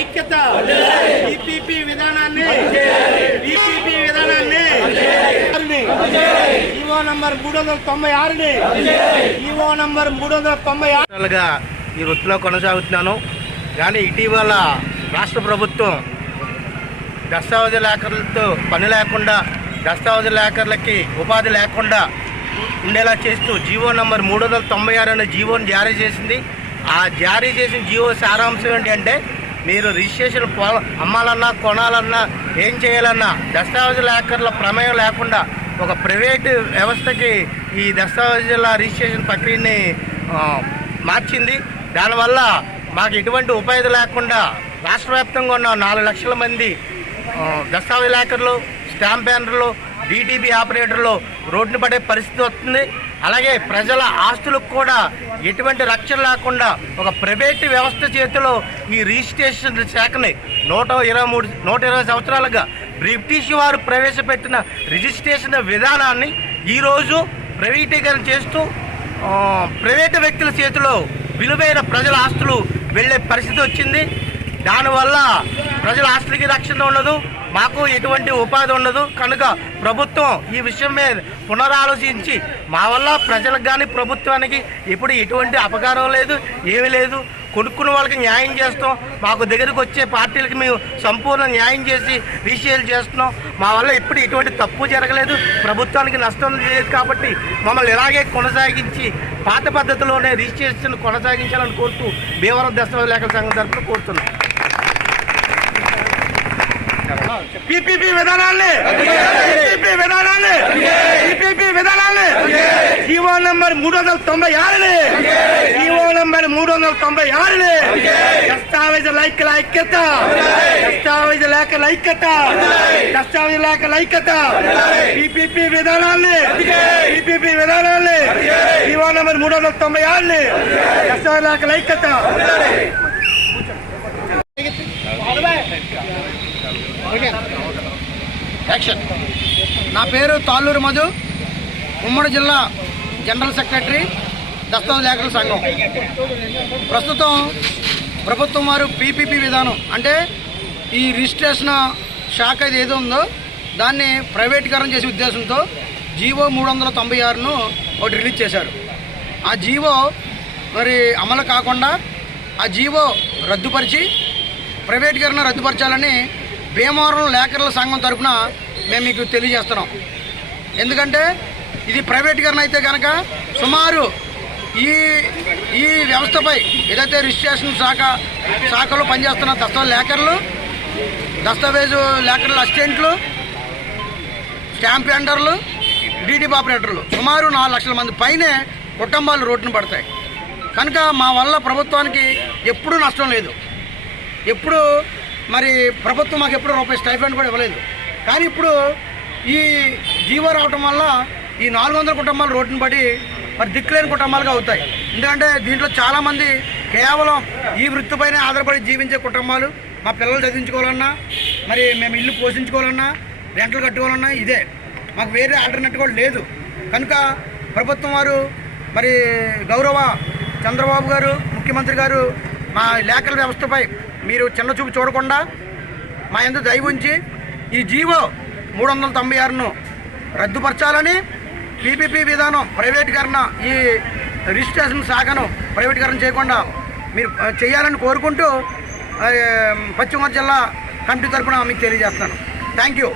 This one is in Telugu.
ఐక్యత ఈపీపీ విధానాన్ని ఈవో నంబర్ 396ని ఈవో నంబర్ 396గా ఈ వృత్తిలో కొనసాగుతున్నాను. కానీ ఇటీవల రాష్ట్ర ప్రభుత్వం దస్తావేజు లేఖలతో పని లేకుండా, దస్తావేజు లేఖలకి ఉపాధి లేకుండా ఉండేలా చేస్తూ జీవో నంబర్ 396 అనే జీవోని జారీ చేసింది. ఆ జారీ చేసిన జీవో సారాంశం ఏంటంటే, మీరు రిజిస్ట్రేషన్ అమ్మాలన్నా కొనాలన్నా ఏం చేయాలన్నా దస్తావేజు లేఖల ప్రమేయం లేకుండా ఒక ప్రైవేటు వ్యవస్థకి ఈ దస్తావేజుల రిజిస్ట్రేషన్ ప్రక్రియని మార్చింది. దానివల్ల మాకు ఎటువంటి ఉపాధి లేకుండా రాష్ట్ర వ్యాప్తంగా ఉన్న 4 లక్షల మంది దస్తావేజు లేఖర్లు, స్టాంప్ బ్యానర్లు, డిటిపి ఆపరేటర్లు రోడ్డున పడే పరిస్థితి వస్తుంది. అలాగే ప్రజల ఆస్తులకు కూడా ఎటువంటి రక్షణ లేకుండా ఒక ప్రైవేటు వ్యవస్థ చేతిలో ఈ రిజిస్ట్రేషన్ శాఖని 120 సంవత్సరాలుగా బ్రిటిష్ వారు ప్రవేశపెట్టిన రిజిస్ట్రేషన్ విధానాన్ని ఈరోజు ప్రైవేటీకరణ చేస్తూ ప్రైవేటు వ్యక్తుల చేతిలో విలువైన ప్రజల ఆస్తులు వెళ్ళే పరిస్థితి వచ్చింది. దానివల్ల ప్రజల ఆస్తులకి రక్షణ ఉండదు, మాకు ఎటువంటి ఉపాధి ఉండదు. కనుక ప్రభుత్వం ఈ విషయం మీద పునరాలోచించి మా వల్ల ప్రజలకు కానీ ప్రభుత్వానికి ఇప్పుడు ఎటువంటి అపకారం లేదు, ఏమీ లేదు. కొనుక్కున్న వాళ్ళకి న్యాయం చేస్తాం, మాకు దగ్గరికి వచ్చే పార్టీలకి మేము సంపూర్ణ న్యాయం చేసి రీసేల్ చేస్తున్నాం. మా వల్ల ఎప్పుడు ఎటువంటి తప్పు జరగలేదు, ప్రభుత్వానికి నష్టం లేదు. కాబట్టి మమ్మల్ని ఇలాగే కొనసాగించి పాత పద్ధతిలోనే రిజిస్ట్రేషన్ కొనసాగించాలని కోరుతూ భీమవరం దస్తావేజు లేఖల సంఘం తరఫున కోరుతున్నాం. పీపీపీ విధానాన్ని జీవో నంబర్ 396ని జీవో నంబర్ 396ని దస్తావేజు లేఖల ఐక్యత, దస్తావేజు లేఖల ఐక్యత, దస్తావేజు లేఖల ఐక్యత. పీపీపీ విధానాన్ని జీవో నంబర్ 396ని దస్తావేజు లేఖల ఐక్యత. నా పేరు తాళ్ళూరు మధు, ఉమ్మడి జిల్లా జనరల్ సెక్రటరీ, దస్తావేజు లేఖల సంఘం. ప్రస్తుతం ప్రభుత్వం వారు పీపీపీ విధానం అంటే ఈ రిజిస్ట్రేషన్ శాఖ ఏదో ఉందో దాన్ని ప్రైవేటీకరణ చేసే ఉద్దేశంతో జీవో 396ను ఒకటి రిలీజ్ చేశారు. ఆ జీవో మరి అమలు కాకుండా ఆ జీవో రద్దుపరిచి ప్రైవేటీకరణ రద్దుపరచాలని భీమవరం లేఖర్ల సంఘం తరఫున మేము మీకు తెలియజేస్తున్నాం. ఎందుకంటే ఇది ప్రైవేటీకరణ అయితే కనుక సుమారు ఈ వ్యవస్థపై ఏదైతే రిజిస్ట్రేషన్ శాఖలో పనిచేస్తున్న దస్తావేజు లేఖర్ల అసిస్టెంట్లు, స్టాంప్ వెండర్లు, డిటిపి ఆపరేటర్లు సుమారు 4 లక్షల మంది పైనే కుటుంబాలు రోడ్డున పడతాయి. కనుక మా వల్ల ప్రభుత్వానికి ఎప్పుడూ నష్టం లేదు. ఎప్పుడు మరి ప్రభుత్వం మాకు ఎప్పుడు రూపాయి స్టైఫండ్ కూడా ఇవ్వలేదు. కానీ ఇప్పుడు ఈ జీవో రావటం వల్ల ఈ 400 కుటుంబాలు రోడ్డున పడి మరి దిక్కులేని కుటుంబాలుగా అవుతాయి. ఎందుకంటే దీంట్లో చాలామంది కేవలం ఈ వృత్తిపైనే ఆధారపడి జీవించే కుటుంబాలు. మా పిల్లలు చదివించుకోవాలన్నా, మరి మేము ఇల్లు పోషించుకోవాలన్నా, రెంటలు కట్టుకోవాలన్నా ఇదే, మాకు వేరే ఆల్టర్నేటివ్ కూడా లేదు. కనుక ప్రభుత్వం వారు మరి గౌరవ చంద్రబాబు గారు ముఖ్యమంత్రి గారు మా లేఖల వ్యవస్థపై మీరు చిన్న చూపు చూడకుండా మా యందు దయ ఉంచి ఈ జీవో 396ను రద్దుపరచాలని, పీపీపీ విధానం ప్రైవేటీకరణ, ఈ రిజిస్ట్రేషన్ శాఖను ప్రైవేటీకరణ చేయకుండా మీరు చేయాలని కోరుకుంటూ పశ్చిమ గోదావరి జిల్లా కమిటీ తరఫున మీకు తెలియజేస్తున్నాను. Thank you.